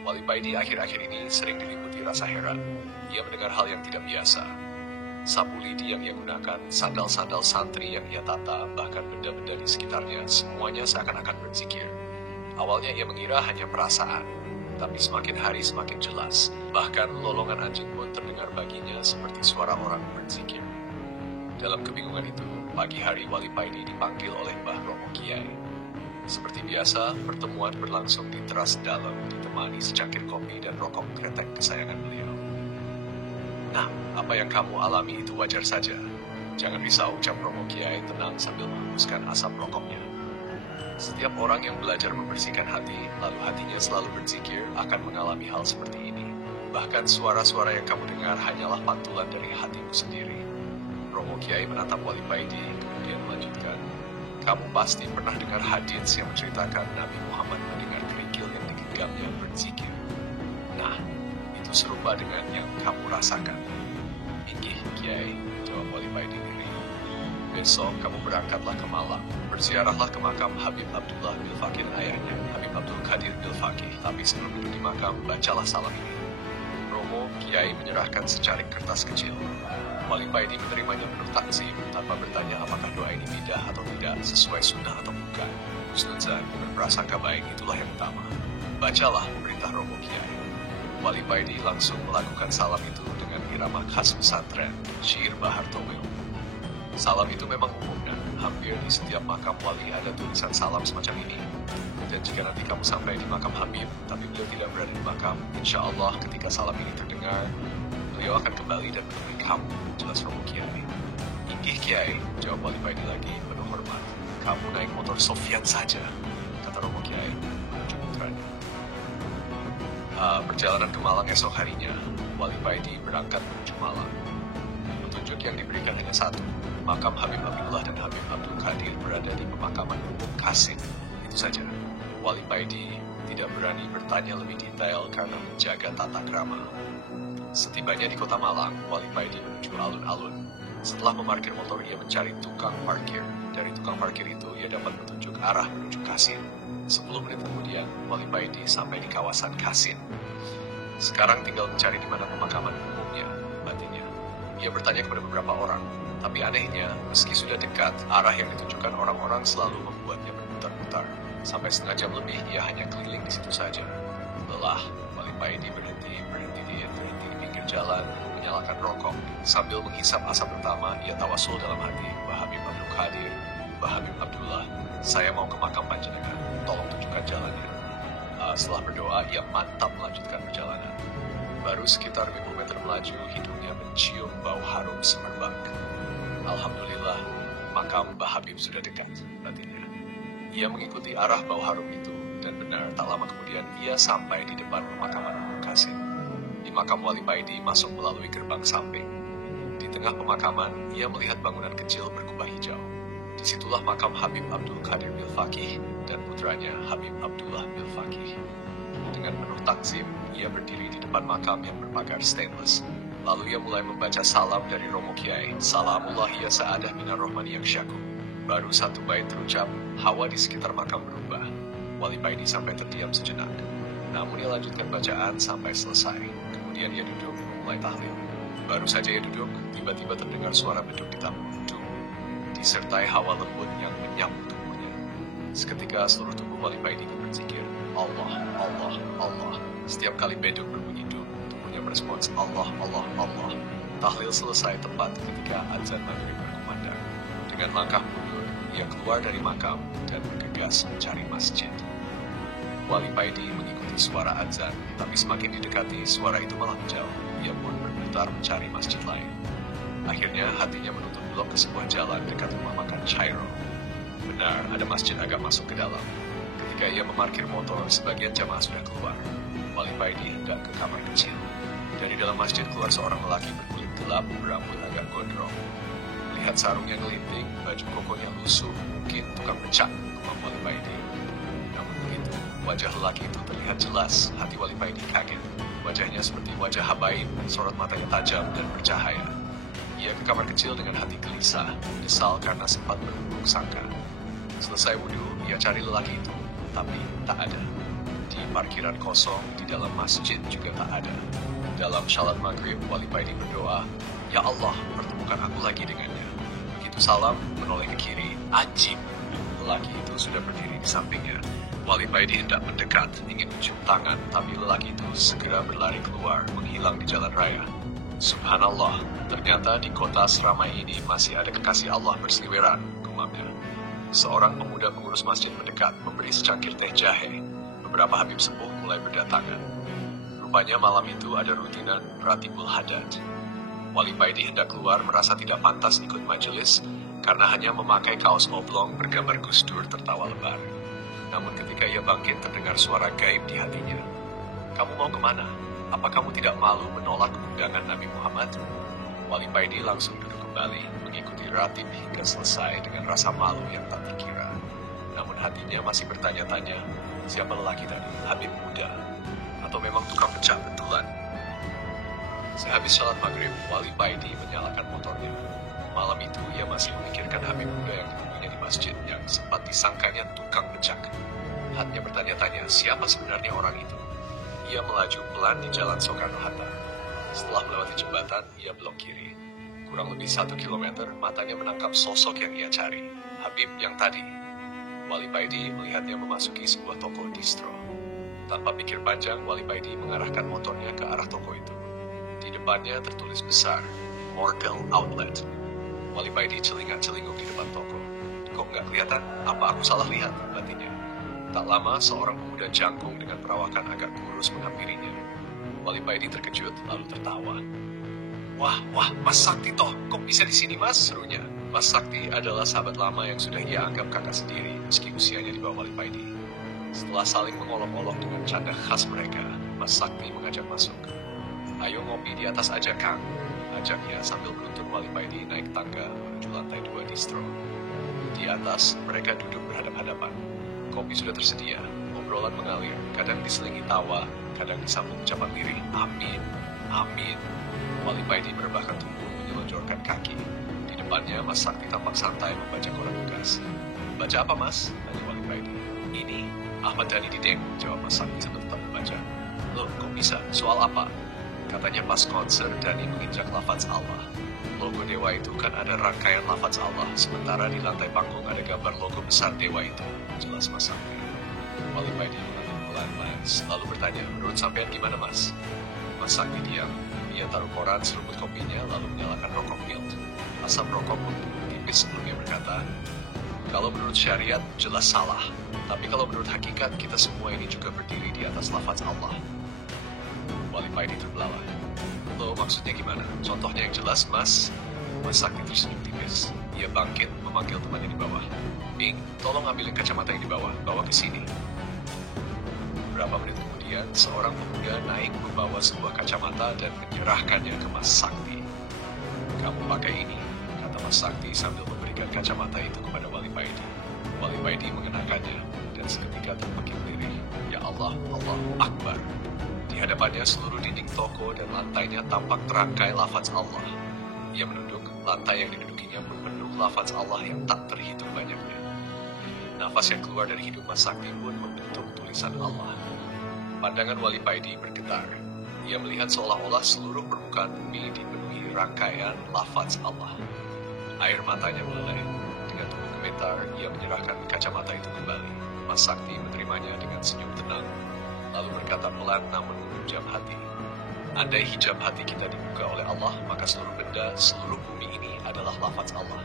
Wali Paidi akhir-akhir ini sering diliputi rasa heran. Ia mendengar hal yang tidak biasa. Sapu lidi yang ia gunakan, sandal-sandal santri yang ia tata, bahkan benda-benda di sekitarnya, semuanya seakan-akan berzikir. Awalnya ia mengira hanya perasaan, tapi semakin hari semakin jelas. Bahkan lolongan anjing pun terdengar baginya seperti suara orang berzikir. Dalam kebingungan itu, pagi hari Wali Paidi dipanggil oleh Mbah Romo Kiai. Seperti biasa, pertemuan berlangsung di teras dalam, ditemani secangkir kopi dan rokok kretek kesayangan beliau. Nah, apa yang kamu alami itu wajar saja. Jangan risau, ucap Romo Kiai tenang sambil menghembuskan asap rokoknya. Setiap orang yang belajar membersihkan hati, lalu hatinya selalu berzikir, akan mengalami hal seperti ini. Bahkan suara-suara yang kamu dengar hanyalah pantulan dari hatimu sendiri. Romo Kiai menatap Wali Paidi, kemudian melanjutkan, kamu pasti pernah dengar hadits yang menceritakan Nabi Muhammad mendengar kerikil yang digenggamnya berzikir. Nah, itu serupa dengan yang kamu rasakan. Inggih, Kiai, jawab Wali Paidi diri. Besok kamu berangkatlah ke Malang, berziarahlah ke makam Habib Abdullah bil Faqih ayahnya, Habib Abdul Qadir bil Faqih. Tapi sebelum duduk di makam, bacalah salam ini. Romo Kiai menyerahkan secarik kertas kecil. Wali Paidi menerimanya penuh takzim tanpa bertanya apakah doa ini bidah atau tidak, sesuai sunnah atau bukan. Husnuzan, berprasangka baik, itulah yang utama. Bacalah, perintah Romo Kiai. Wali Paidi langsung melakukan salam itu dengan irama khas pesantren, syair Bahar Tomeo. Salam itu memang umum dan hampir di setiap makam wali ada tulisan salam semacam ini. Dan jika nanti kamu sampai di makam Habib, tapi beliau tidak berada di makam, insya Allah ketika salam ini terdengar, beliau akan kembali dan menemui kamu, jelas Romo Kiai. Inggih Kiai, jawab Wali Paidi lagi penuh hormat. Kamu naik motor Sofyan saja, kata Romo Kiai, menuju putranya. Perjalanan ke Malang esok harinya, Wali Paidi berangkat menuju Malang. Petunjuk yang diberikan hanya satu, makam Habib Abdullah dan Habib Abdul Qadir berada di pemakaman umum Kasim. Itu saja. Wali Paidi tidak berani bertanya lebih detail karena menjaga tata krama. Setibanya di kota Malang, Wali Paidi menuju alun-alun. Setelah memarkir motor, ia mencari tukang parkir. Dari tukang parkir itu, ia dapat petunjuk arah menuju Kasim. 10 menit kemudian, Wali Paidi sampai di kawasan Kasim. Sekarang tinggal mencari di mana pemakaman umumnya, batinnya. Ia bertanya kepada beberapa orang, tapi anehnya, meski sudah dekat, arah yang ditunjukkan orang-orang selalu membuatnya berputar-putar. Sampai setengah jam lebih, ia hanya keliling di situ saja. Lelah, Wali Paidi berhenti di pinggir jalan, menyalakan rokok. Sambil menghisap asap pertama, ia tawasul dalam hati, Mbah Habib Abdul Qadir, Mbah Habib Abdullah, saya mau ke makam panjenengan, tolong tunjukkan jalannya. Setelah berdoa, ia mantap melanjutkan perjalanan. Baru sekitar 1000 meter melaju, hidungnya mencium bau harum semerbak. Alhamdulillah, makam Mbah Habib sudah dekat, batinnya. Ia mengikuti arah bau harum itu, dan benar tak lama kemudian ia sampai di depan pemakaman umum Kasim. Di makam Wali Paidi masuk melalui gerbang samping. Di tengah pemakaman, ia melihat bangunan kecil berkubah hijau. Disitulah makam Habib Abdul Qadir bil Faqih dan putranya Habib Abdullah bil Faqih. Dengan penuh takzim, ia berdiri di depan makam yang berpagar stainless. Lalu ia mulai membaca salam dari Romo Kiai. Salamullah ya sa'adah minar rohmani yang syakum. Baru satu bait terucap, hawa di sekitar makam berubah. Wali Paidi sampai terdiam sejenak. Namun ia lanjutkan bacaan sampai selesai. Kemudian ia duduk memulai tahlil. Baru saja ia duduk, tiba-tiba terdengar suara beduk di tampuk. Disertai hawa lembut yang menyapu tubuhnya. Seketika seluruh tubuh Wali Paidi berzikir, Allah, Allah, Allah. Setiap kali beduk berbunyi dung, tubuhnya merespons Allah, Allah, Allah. Tahlil selesai tepat ketika azan maghrib berkumandang. Dengan langkah mundur, ia keluar dari makam dan bergegas mencari masjid. Wali Paidi mengikuti suara azan, tapi semakin didekati, suara itu malah menjauh. Ia pun berputar mencari masjid lain. Akhirnya hatinya menuntut belok ke sebuah jalan dekat rumah makan Cairo. Benar, ada masjid agak masuk ke dalam. Ketika ia memarkir motor, sebagian jamaah sudah keluar. Wali Paidi hendak ke kamar kecil. Dari dalam masjid keluar seorang lelaki berkulit gelap, berambut agak gondrong. Melihat sarungnya ngelinting, baju kokonya lusuh, mungkin tukang becak, rumah Wali Paidi. Namun begitu, wajah lelaki itu terlihat jelas, hati Wali Paidi kaget. Wajahnya seperti wajah habaib, sorot matanya tajam dan bercahaya. Ia ke kamar kecil dengan hati gelisah, menyesal karena sempat berburuk sangka. Selesai wudhu, ia cari lelaki itu, tapi tak ada. Di parkiran kosong, di dalam masjid juga tak ada. Dalam salat maghrib, Wali Paidi berdoa, "Ya Allah, pertemukan aku lagi dengannya." Begitu salam, menoleh ke kiri, ajib. Lelaki itu sudah berdiri di sampingnya. Wali Paidi hendak mendekat, ingin mencium tangan, tapi lelaki itu segera berlari keluar, menghilang di jalan raya. Subhanallah, ternyata di kota seramai ini masih ada kekasih Allah berseliweran, gumamnya. Seorang pemuda pengurus masjid mendekat, memberi secangkir teh jahe. Beberapa habib sepuh mulai berdatangan. Rupanya malam itu ada rutinan Ratibul Hadad. Wali Paidi hendak keluar merasa tidak pantas ikut majelis karena hanya memakai kaos oblong bergambar Gus Dur tertawa lebar. Namun ketika ia bangkit terdengar suara gaib di hatinya. "Kamu mau kemana? Apa kamu tidak malu menolak undangan Nabi Muhammad?" Wali Paidi langsung duduk kembali, mengikuti ratib hingga selesai dengan rasa malu yang tak terkira. Namun hatinya masih bertanya-tanya, siapa lelaki tadi? Habib muda? Atau memang tukang pecah betulan? Sehabis salat maghrib, Wali Paidi menyalakan motornya. Malam itu ia masih memikirkan Habib muda yang ditunggunya di masjid yang sempat disangkanya tukang becak. Hatinya bertanya-tanya, siapa sebenarnya orang itu? Ia melaju pelan di jalan Soekarno-Hatta. Setelah melewati jembatan, ia belok kiri. Kurang lebih 1 kilometer, matanya menangkap sosok yang ia cari, Habib yang tadi. Wali Paidi melihatnya memasuki sebuah toko distro. Tanpa pikir panjang, Wali Paidi mengarahkan motornya ke arah toko itu. Di depannya tertulis besar, Morkel Outlet. Wali Paidi celingan-celinguk di depan toko. Kok nggak kelihatan? Apa aku salah lihat? Batinnya. Tak lama, seorang pemuda jangkung dengan perawakan agak kurus menghampirinya. Wali Paidi terkejut, lalu tertawa. Wah, Mas Sakti toh, kok bisa di sini Mas? Serunya. Mas Sakti adalah sahabat lama yang sudah ia anggap kakak sendiri, meski usianya di bawah Wali Paidi. Setelah saling mengolok-olok dengan canda khas mereka, Mas Sakti mengajak masuk. "Ayo ngopi di atas aja, Kang," ajaknya sambil menuntun Wali Paidi naik tangga menuju lantai 2 distro. Di atas, mereka duduk berhadap-hadapan. Kopi sudah tersedia, obrolan mengalir, kadang diselingi tawa, kadang disambung ucapan lirih, "Amin, amin." Wali Paidi merebahkan tubuh, menyelonjorkan kaki. Di depannya, Mas Sakti tampak santai membaca koran tugas. "Baca apa, Mas?" tanya Wali Paidi. "Ini, Ahmad Dhani Dideng," jawab Mas Sakti sambil tetap membaca. "Loh, kok bisa? Soal apa?" Katanya pas konser Dhani menginjak lafaz Allah. Logo dewa itu kan ada rangkaian lafaz Allah, sementara di lantai panggung ada gambar logo besar dewa itu. Jelas Mas Sakti. Wali Paidi mengangguk pelan-pelan, lalu bertanya, "Menurut sampean gimana, Mas?" Mas Sakti diam. Ia taruh koran seruput kopinya, lalu menyalakan rokok mild. Asap rokok membumbung tipis sebelumnya berkata, "Kalau menurut syariat, jelas salah. Tapi kalau menurut hakikat, kita semua ini juga berdiri di atas lafaz Allah." Wali Paidi terbelalak. "Lo maksudnya gimana? Contohnya yang jelas, Mas?" Mas Sakti tersenyum tipis. Ia bangkit, memanggil temannya di bawah. "Bing, tolong ambilin kacamata yang di bawah, bawa ke sini." Beberapa menit kemudian, seorang pemuda naik membawa sebuah kacamata dan menyerahkannya ke Mas Sakti. "Kamu pakai ini," kata Mas Sakti sambil memberikan kacamata itu kepada Wali Paidi. Wali Paidi mengenakannya, dan seketika terpekik lirih. Ya Allah, Allahu Akbar. Di hadapannya seluruh dinding toko dan lantainya tampak terangkai lafaz Allah. Ia menunduk, lantai yang didudukinya pun penuh lafaz Allah yang tak terhitung banyaknya. Nafas yang keluar dari hidung Mas Sakti pun membentuk tulisan Allah. Pandangan Wali Paidi bergetar. Ia melihat seolah-olah seluruh permukaan bumi dipenuhi rangkaian lafaz Allah. Air matanya meleleh. Dengan tubuh gemetar, ia menyerahkan kacamata itu kembali. Mas Sakti menerimanya dengan senyum tenang, lalu berkata pelan namun menghujam hati. "Andai hijab hati kita dibuka oleh Allah, maka seluruh benda, seluruh bumi ini adalah lafaz Allah.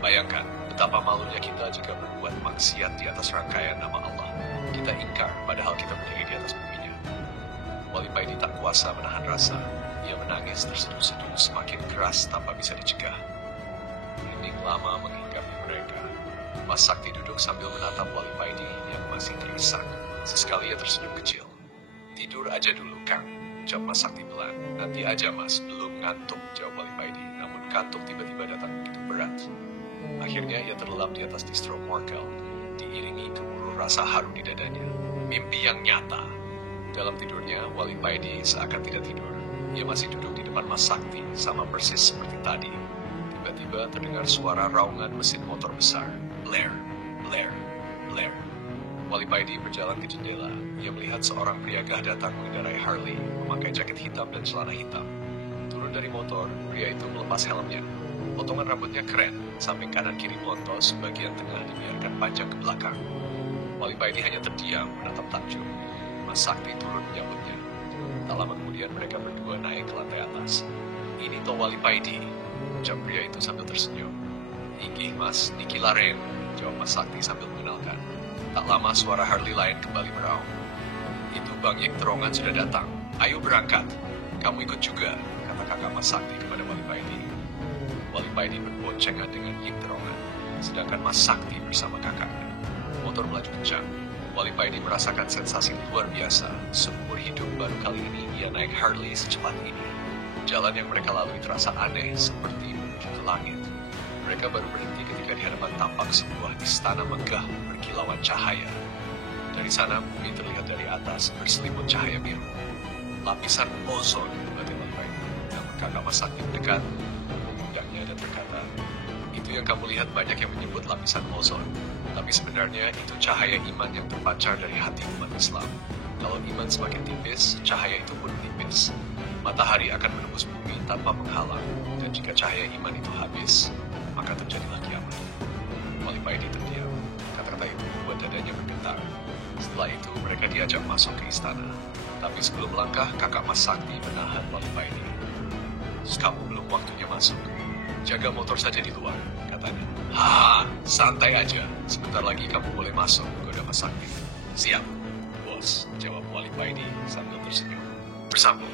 Bayangkan betapa malunya kita jika berbuat maksiat di atas rangkaian nama Allah. Kita ingkar, padahal kita berdiri di atas buminya." Wali Paidi tak kuasa menahan rasa. Ia menangis terseduh-seduh semakin keras tanpa bisa dicegah. Hening lama menghinggapi mereka. Mas Sakti duduk sambil menatap Wali Paidi yang masih terisak. Sesekali ia tersenyum kecil. "Tidur aja dulu, Kang," ucap Mas Sakti pelan. "Nanti aja, Mas, belum ngantuk," jawab Wali Paidi. Namun kantuk tiba-tiba datang begitu berat. Akhirnya ia terlelap di atas distro Morkel, diiringi gemuruh rasa haru di dadanya. Mimpi yang nyata. Dalam tidurnya, Wali Paidi seakan tidak tidur. Ia masih duduk di depan Mas Sakti, sama persis seperti tadi. Tiba-tiba terdengar suara raungan mesin motor besar. Blair, Blair, Blair. Wali Paidi berjalan ke jendela. Ia melihat seorang pria gagah datang mengendarai Harley, memakai jaket hitam dan celana hitam. Turun dari motor, pria itu melepas helmnya. Potongan rambutnya keren, samping kanan kiri blontos, bagian tengah dibiarkan panjang ke belakang. Wali Paidi hanya terdiam, menatap takjub. Mas Sakti turun menyambutnya. Tak lama kemudian mereka berdua naik ke lantai atas. "Ini toh Wali Paidi," ucap pria itu sambil tersenyum. "Inggih mas, Niki Laren," jawab Mas Sakti sambil mengenalkan. Tak lama suara Harley lain kembali meraung. "Itu Bang Yek Terongan sudah datang. Ayo berangkat. Kamu ikut juga," kata kakak Mas Sakti kepada Wali Paidi. Wali Paidi berboncengan dengan Yek Terongan, sedangkan Mas Sakti bersama kakaknya. Motor melaju kencang. Wali Paidi merasakan sensasi luar biasa. Seumur hidup baru kali ini ia naik Harley secepat ini. Jalan yang mereka lalui terasa aneh, seperti menuju ke langit. Mereka baru berhenti ketika di hadapan tampak sebuah istana megah berkilauan cahaya. Dari sana bumi terlihat dari atas berselimut cahaya biru. "Lapisan ozon," kata Wali Paidi. Namun kakak Mas Sakti mendekat, memundangnya dan berkata, "Itu yang kamu lihat banyak yang menyebut lapisan ozon. Tapi sebenarnya itu cahaya iman yang terpancar dari hati umat Islam. Kalau iman semakin tipis, cahaya itu pun tipis. Matahari akan menembus bumi tanpa menghalang, dan jika cahaya iman itu habis, maka terjadilah kiamat." Wali Paidi terdiam. Kata-kata itu membuat dadanya bergetar. Setelah itu mereka diajak masuk ke istana. Tapi sebelum melangkah, kakak Mas Sakti menahan Wali Paidi. "Kamu belum waktunya masuk. Jaga motor saja di luar," katanya. Santai aja. Sebentar lagi kamu boleh masuk," goda Mas Sakti. "Siap, bos," jawab Wali Paidi sambil tersenyum. Bersambung.